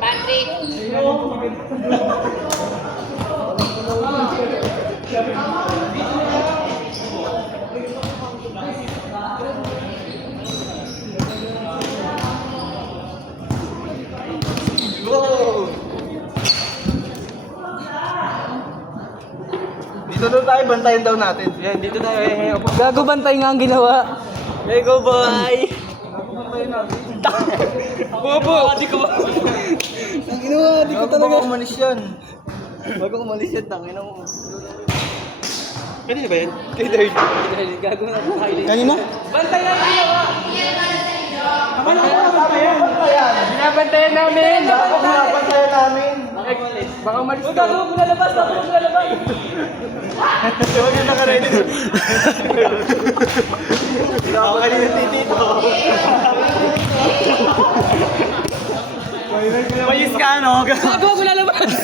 Patrick! Dito doon tayo, bantayan daw natin. Yan, dito tayo. Gago bantay nga ang ginawa. Hey, go boy! Bantayan natin. Bobo! Di ko ang ginawa, di ko talaga. Bago umalis yan. Bago umalis yan, tangin mo. Kanina ba yan? Kay Third. Gago na ako. Kanina? Bantay nga ang ginawa. Binabantayan namin! Bakit binabantayan namin? Baka umalis ka. Gago, lalabas ako. Lalabas. Huwag yung nakaready. Ako kanina titito. Mayis ka, ano? Gago, ako lalabas.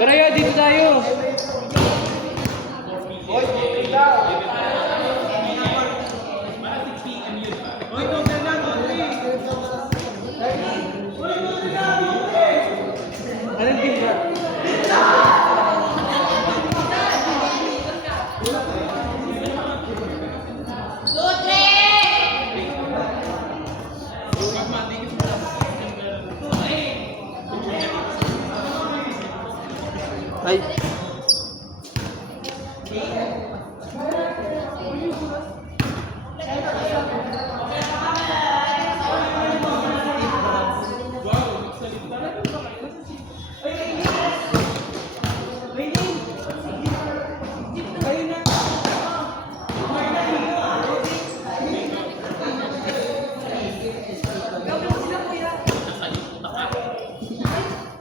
Tara ya, dito tayo. Anong tingin? Ay.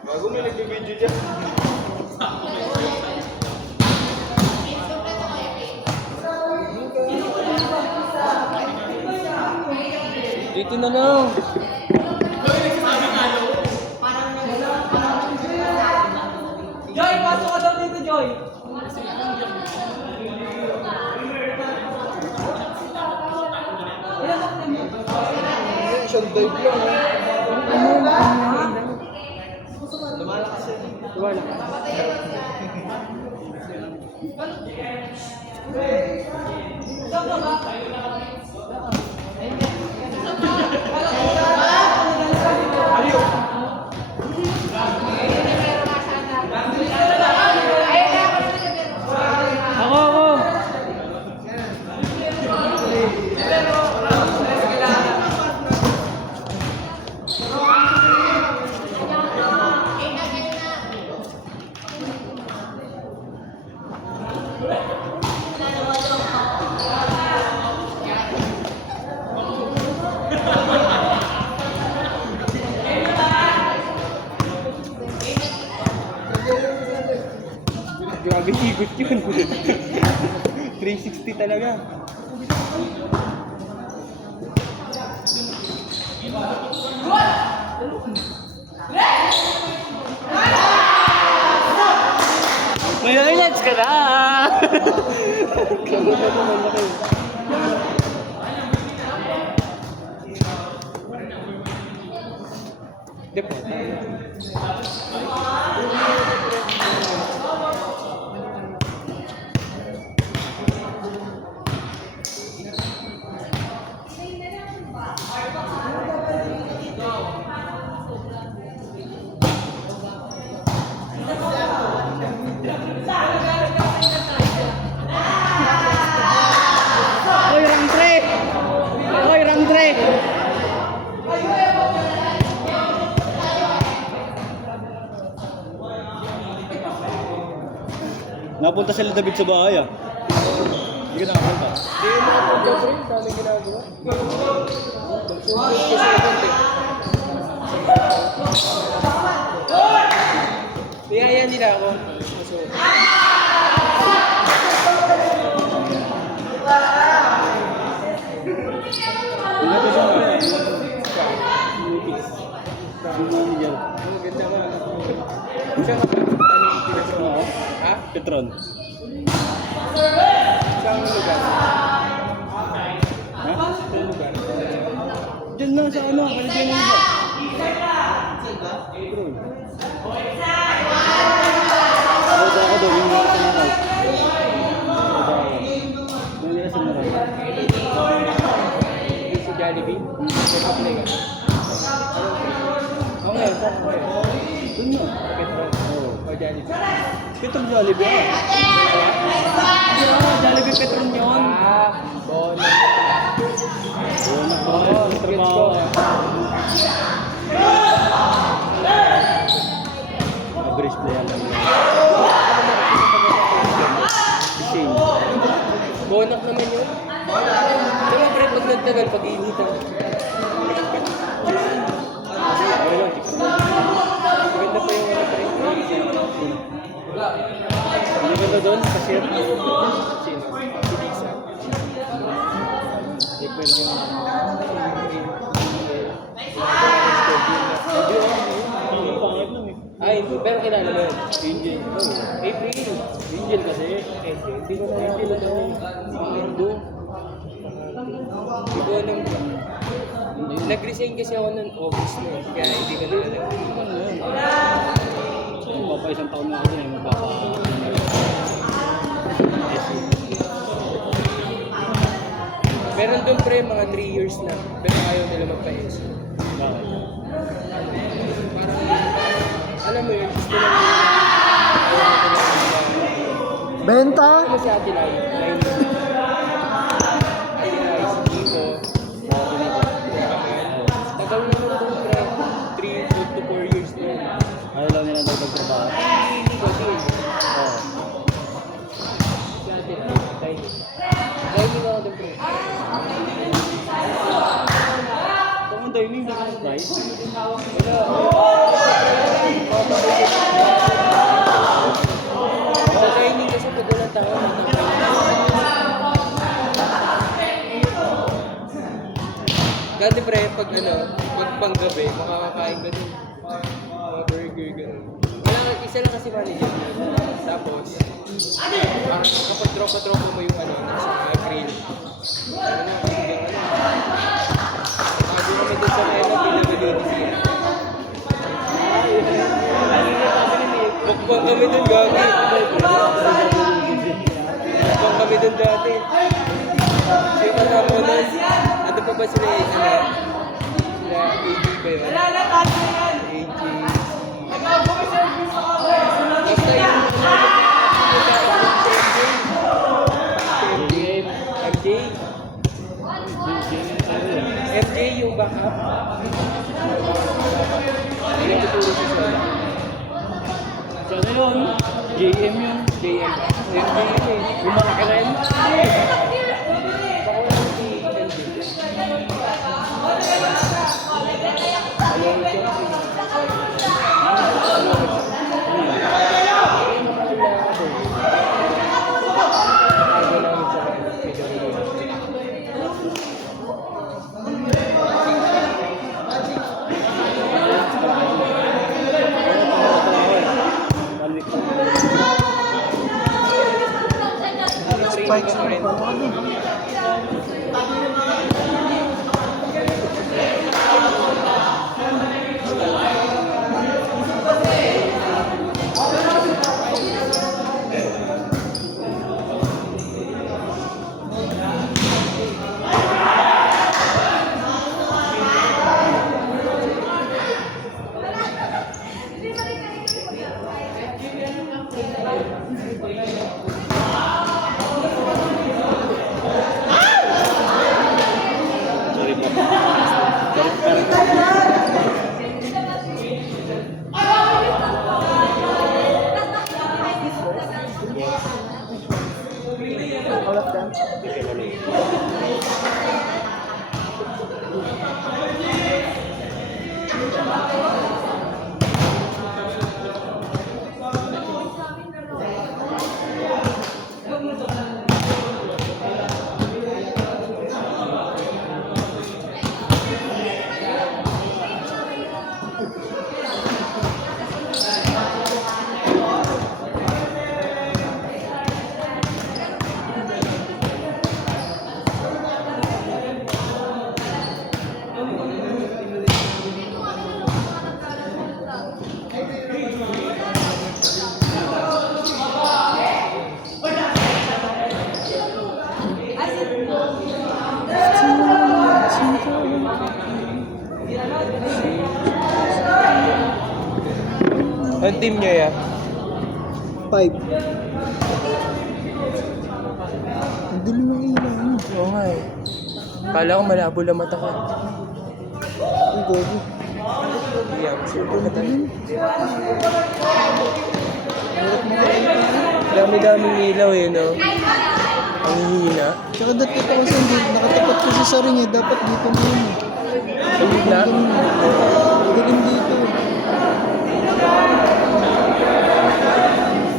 Bago may nag-video dyan. Dito na lang. Joy, pasok ka daw dito, Joy. Siyang dive lang. Lumalakas yan. Ako. Grabe higot yun. 360 talaga. May highlights ka na! Kago na naman na kayo. Depo. Oy, rang 3! Oy, rang 3! Napunta sila David sa bahay ah. Hindi ka nakapunta. Hindi mo nakapunta, pre. Kano ginagawa? Niyaya nila ako. Hindi na Messenger. Oh, ganda nga. Saan ka ba? Ano yung pinasok mo? Ha? Petron. Saan ang lugar? Ha? Saan lugar? Diyan lang sa ano, kanina na ba? Petron. Wala ako doon, yung mga sinaraw. Yung nila sinaraw. Yung sa Jollibee? Nag-apply ka? Ako ngayon, saan ako ngayon? Doon nga. Petron. Oo. O Jollibee? Petron Jollibee ah. Jollibee Petron yun. Ah, Bono. Yun ako. Oo, gets ko. Average player lang yun. Shane. Bonak naman yun. Diba, pre, pag nagtagal, pag-iinitan. Ayun, Maganda pa yung ano, pre. Hindi ka na doon? Cashier? Sino? Si Lisa. April yun. Ang pangit nun eh. Ay, pero kilala mo yun. Angel. April. Angel kasi. Hindi ko na Angel alam. ano. Lindo. Hindi ko alam. Nag-resign kasi ako ng August na eh. Kaya hindi ko na alam. Ano yun? Mapa isang taon na ako din. Magpapa. Meron doon pre, mga 3 years na. Pero ayaw nila magpa-S. Bakit? Parang, alam mo yun, gusto lang Benta? Ano si Ate Lai? Lai Ate Lai, si Kiko. Tagal na naman doon pre. 3 to 4 years na yun. Ayaw lang nila dagdag trabaho. Hindi ko din. Oo. Si Ate Lai, Lai. Lai din ako doon pre. Kung ang dining, hindi ka nag-try? Sa dining kasi pag walang tao, dati pre, pag ano, pag panggabi, makakakain ka dun. Mga burger, gano'n. Wala, isa lang kasi manager. Tapos, parang kapag tropa-tropa mo yung ano, nasa grill. Ano na, hanggang ano. Bago kami dun sa Melo, pinag-delivery siya. Bukbang kami dun, gagi. Bukbang kami dun dati. Sino kasama ko dun? Ano pa ba sila eh? Sila AJ ba yun? AJ. Basta yung MJ. MJ yung backup. Hindi ko turo si Sola. So ano yun? JM yun. JM. MJ yun eh. Yung malaki rin. Baka wala si MJ. Ayaw ni Chelsea. Spikes na rin. Ang team nyo ya? 5. Ang dilim ng ilaw. Oo nga eh. Kala ko malabo lang mata ka. Ay, gago. Yeah, Ang dilim. Hirap mo dami-daming ilaw eh, no? Ang hihina. Tsaka dati pa kasi hindi, nakatapat kasi sa ring eh. Dapat dito na yun eh. Ang hihina? Dilim dito eh.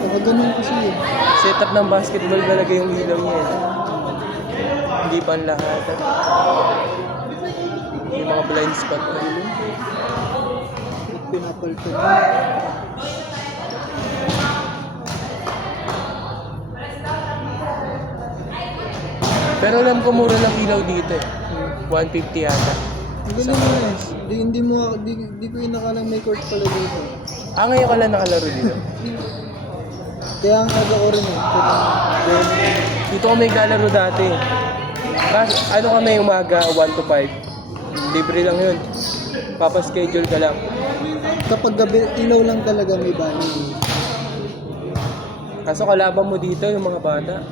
Baka ganun kasi eh. Setup ng basketball talaga yung ilaw niya eh. Hindi pa ang lahat. May mga blind spot na yun. Pinapaltan. Pero alam ko mura lang ilaw dito eh. 150 yata. Ang galing mo eh. Hindi ko inakalang may court pala dito. Ah, ngayon ka lang nakalaro dito. Kaya ang aga ko rin eh. Dito kami naglalaro dati. Kasi ano kami umaga 1 to 5. Libre lang yun. Papaschedule ka lang. Kapag gabi, ilaw lang talaga may bani. Kaso kalaban mo dito yung mga bata.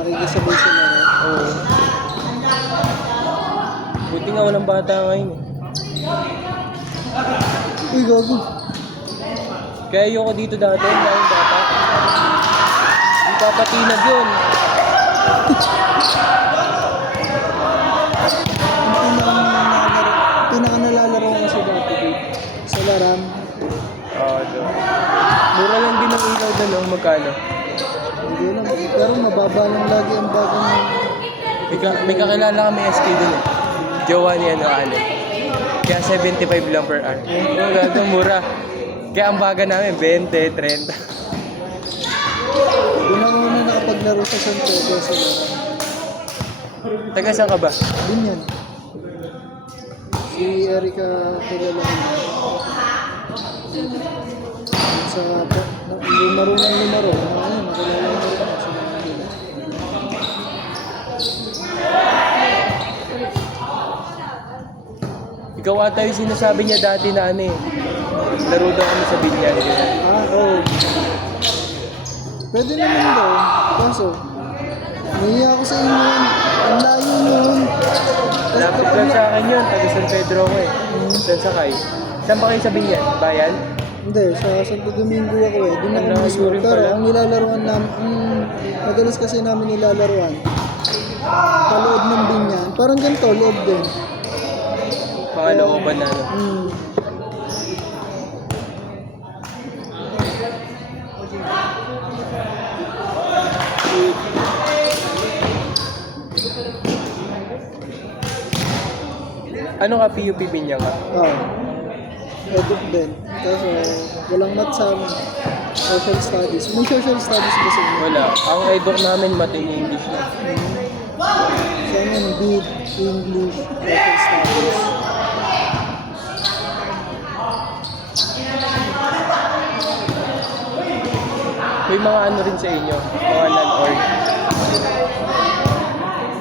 Nakikisabay sila. Oo. Buti nga walang bata ngayon eh. Uy, gago. Kaya ayoko dito dati, yung bata. Hindi papatinag yun. Pinaka nalalaro ko kasi dati sa Laram. Oo, doon. Mura lang din ang ilaw doon, no? Magkano? Hindi lang. Pero mababa lang lagi ang bago ng... May kakilala kami SK doon eh. Jowa niya, ano. Kaya 75 lang per hour. Oo, gato, mura. Kaya ang baga namin, 20, 30. Una nakapaglaro sa San Pedro sa Laram. Taga saan ka ba? Din yan. Si Erica Tagalan. Sa lumaro ng lumaro. Ayun, nakilala mo rin ako sa Manila. Ikaw ata yung sinasabi niya dati na ano eh. Laro daw kami sa bilyan. Oo. Pwede naman daw. Kaso, nahiya ako sa inyo yun. Ang layo yun. Lapit lang sa akin yun. Taga San Pedro ko eh. Saan sakay? Saan ba kayo sa bilyan? Bayan? Hindi, sa Santo Domingo ako eh. Doon ako Ang mismo. rin Pero pala. ang nilalaruan namin, madalas kasi namin nilalaruan, paloob ng binyan. Parang ganito, loob din. Mga looban na ano. Ano ka PUP Binyang ka? Eduk din. Kaso, walang math sa amin. Social studies. May social studies kasi. Wala. Ang eduk namin mating English na. Sa amin, BID, English, social studies. May mga ano rin sa inyo? Mga non-org?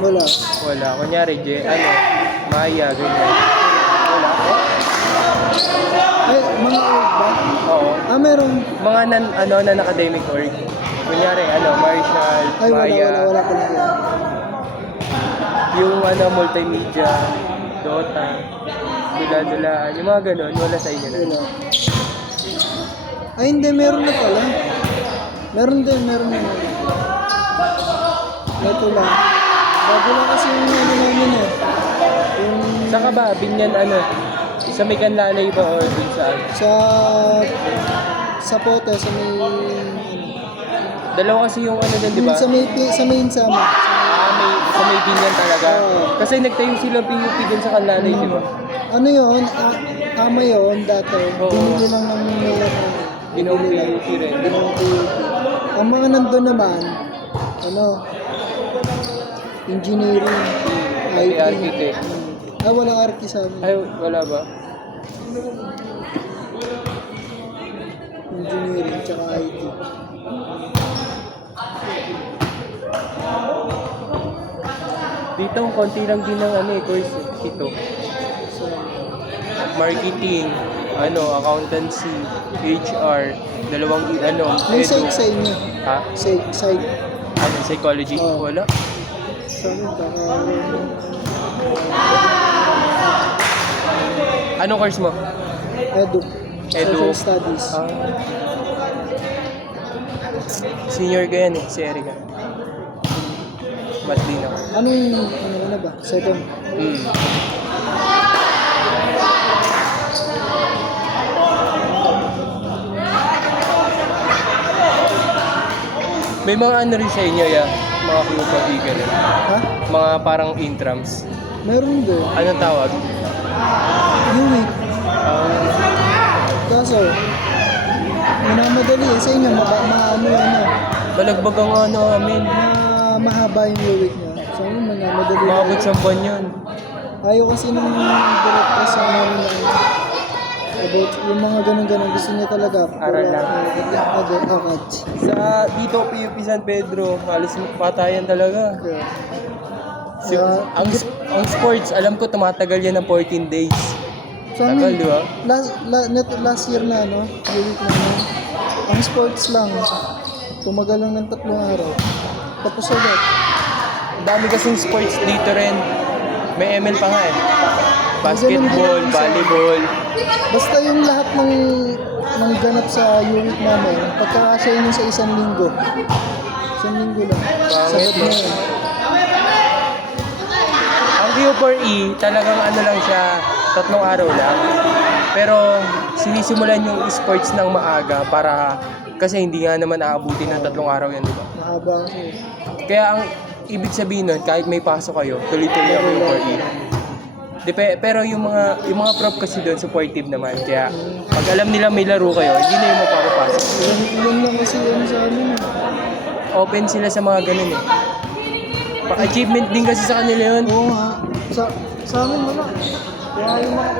Wala. Wala. Kunyari, Maya, ganyan. Wala. Ay, mga org ba? Oo. Meron. Mga non-academic org. Kunyari, Marshall, Ay, Maya. wala pala yan. Yung multimedia, Dota, dula-dulaan, yung mga ganun, wala sa inyo na. Wala. Ay, hindi. Meron na pala. Meron din. Ito lang. Bago lang kasi yung namin eh. Yung Saan ka ba? Binyan sa may Canlalay ba o dun saan? sa Pote, sa may... Dalawa kasi yung dun, di ba? Sa main sama. Sa may Binyan talaga. Oo. Kasi nagtayo silang PUP dun sa Canlalay, di ba? Ano yun? Ama yun dati. Oo. Binili lang ng mayor. Ginawang PUP rin. Ginawang PUP. Ang mga nandun naman, engineering, IT. Architect. Walang arki sa amin. Ay, wala ba? Engineering, tsaka IT. Dito, konti lang din ng course. Ito. So, Marketing, accountancy, HR, dalawang May edu. psych sa inyo. Ha? Psych. Psychology? Oo. Wala. Sa amin, Anong course mo? edu. Edu. Social studies. Senior ko yan si Erica. Ba't di na? Ano na ba? Second. May mga rin sa inyo, mga QPG ganun. Ha? Mga parang intrams. Meron din. Anong tawag? UWIC. Kaso, minamadali sa inyo, Balagbag ang amin. mahaba yung UWIC niya. Sa amin, minamadali. Makabot sa buwan yun. Ayaw kasi ng director sa namin na about yung mga ganun-ganun. Gusto niya talaga. Aral lang. Akad. Sa dito, PUP San Pedro, halos patayan talaga. Ang sports, alam ko tumatagal yan ng 14 days. Sa Tagal, amin, di ba? last year na, UWIC na, ang sports lang, tumagal lang ng 3 araw. Tapos agad. Ang dami kasing sports dito rin. May ML pa nga eh. Basketball, volleyball. Basta yung lahat ng ganap sa UWIC namin, pagkakasya yun sa isang linggo. Isang linggo lang. Sabat na yun. Ang Q4E, talagang lang siya, 3 araw lang. Pero sinisimulan yung sports ng maaga para kasi hindi nga naman aabutin ng 3 araw yan, di ba? Mahaba kasi. Kaya ang ibig sabihin nun, kahit may pasok kayo, tuloy-tuloy ang Q4E. Pero yung mga prop kasi doon supportive naman. Kaya pag alam nila may laro kayo, hindi na yung mapapapasok. Ilan lang kasi yun sa amin. Open sila sa mga ganun eh. Pa-achievement din kasi sa kanila yun. Oo nga. Sa amin wala. Kaya yung mga